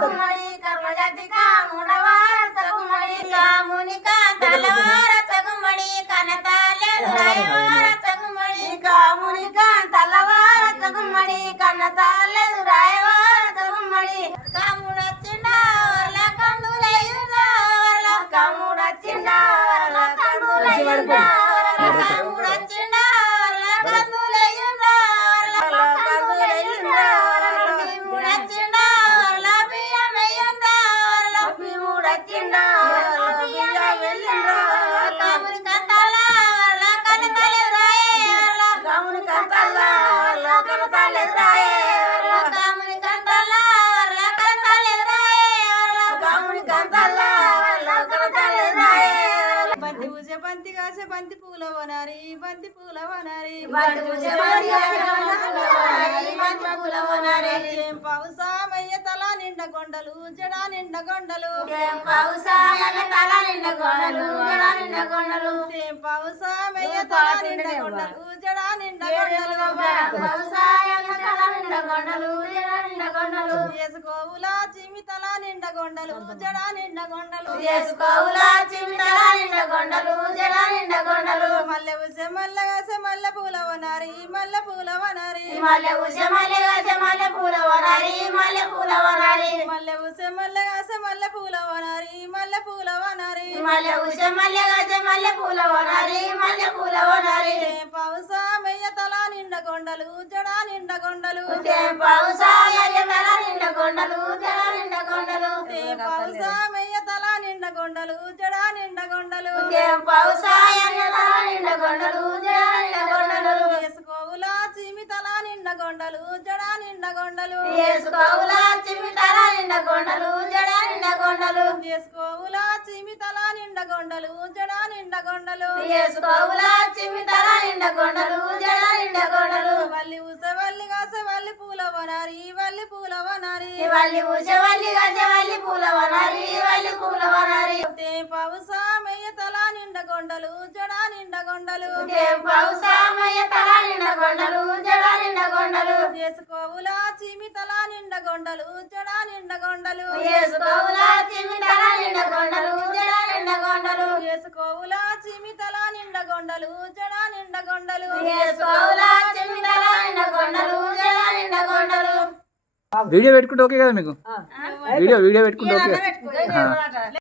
గుమ్మడి కర్మజాతి కాముడవారత గుమ్మడి కాముని కాంతలవారత గుమ్మడి కనతాలేదు రాయవారత గుమ్మడి కాముని కాంతలవారత గుమ్మడి కనతాలేదు రాయవారత గుమ్మడి కాముడొచ్చిండా వర్ల కందులయ్యుందా వర్ల కాముడొచ్చిండా వర్ల కందులయ్యుందా వర్ల కాముడొచ్చిండా వర్ల కందులయ్యుందా వర్ల కందులయ్యుందా వర్ల భీముడొచ్చిండా వర్ల బియ్యమయ్యుందా వర్ల భీముడొచ్చిండా వర్ల బియ్యమయ్యుందా కాముని కంతల వర్ల కనతాలేదు రాయే వర్ల కాముని కంతల వర్ల కనతాలేదు రాయే వర్ల కాముని కంతల వర్ల కనతాలేదు రాయే వర్ల కాముని కంతల వర్ల కనతాలేదు రాయే బంతి పూసే బంతి కాసే బంతి పూల వనారి బంతి పూల వనారి బంతి పూసే బంతి కాసే బంతి పూల వనారి బంతి పూల వనారి పౌసామయ్య తల నిండ కొండలు జడా నిండ కొండలు పౌసాయన తల నిండ కొండలు జడా నిండ కొండలు పౌసామయ్య తల నిండ కొండలు జడా నిండ కొండలు పౌసాయన తల నిండ కొండలు జడా నిండ కొండలు చేసుకోవులా చిమి తల నిండ కొండలు జడా నిండ కొండలు చేసుకోవులా చిమి తల నిండ కొండలు జడా నిండ కొండలు మల్లె ఉసె మల్లె కాసే మల్లె పూల వనారి మల్లె పూల వనారి మల్లె ఉసె మల్లె కాసే మల్లె పూల వనారి మల్లె పూల వనారి మల్లె ఉసె మల్లె కాసే మల్లె పూల వనారి మల్లె పూల వనారి మల్లె ఉసె మల్లె కాసే మల్లె పూల వనారి మల్లె పూల వనారి పౌసామయ్య తల నిండ కొండలు జడా నిండ కొండలు పౌసాయన తల నిండ కొండలు జడా నిండ కొండలు పౌసామయ్య తల నిండ కొండలు జడా నిండ కొండలు పౌసాయన తల నిండ కొండలు జడా నిండ కొండలు చేసుకోవులా చిమి తల నిండ కొండలు జడా నిండ కొండలు చేసుకోవులా చిమి తల నిండ కొండలు జడా నిండ కొండలు చేసుకోవులా చిమి తల నిండ కొండలు జడా నిండ కొండలు చేసుకోవులా చిమి తల నిండ కొండలు జడా నిండ కొండలు వల్లి ఊసే వల్లి కాసే వల్లి పూల వనారి వల్లి పూల వనారి వల్లి ఊసే వల్లి కాసే వల్లి పూల వనారి వల్లి పూల వనారి పౌసామయ్య తల నిండ కొండలు జడా నిండ కొండలు పౌసామయ్య తల నిండ కొండలు జడా నిండ కొండలు చేసుకోవులా చిమి తల నిండ కొండలు జడా నిండ కొండలు చేసుకోవులా చిమి తల నిండ కొండలు జడా నిండ కొండలు చేసుకోవులా చిమి తల నిండ కొండలు జడా నిండ కొండలు చేసుకోవులా చిమి తల నిండ కొండలు జడా నిండ కొండలు వీడియో పెట్టుకుంటే ఓకే కదా మీకు వీడియో పెట్టుకుంటే ఓకే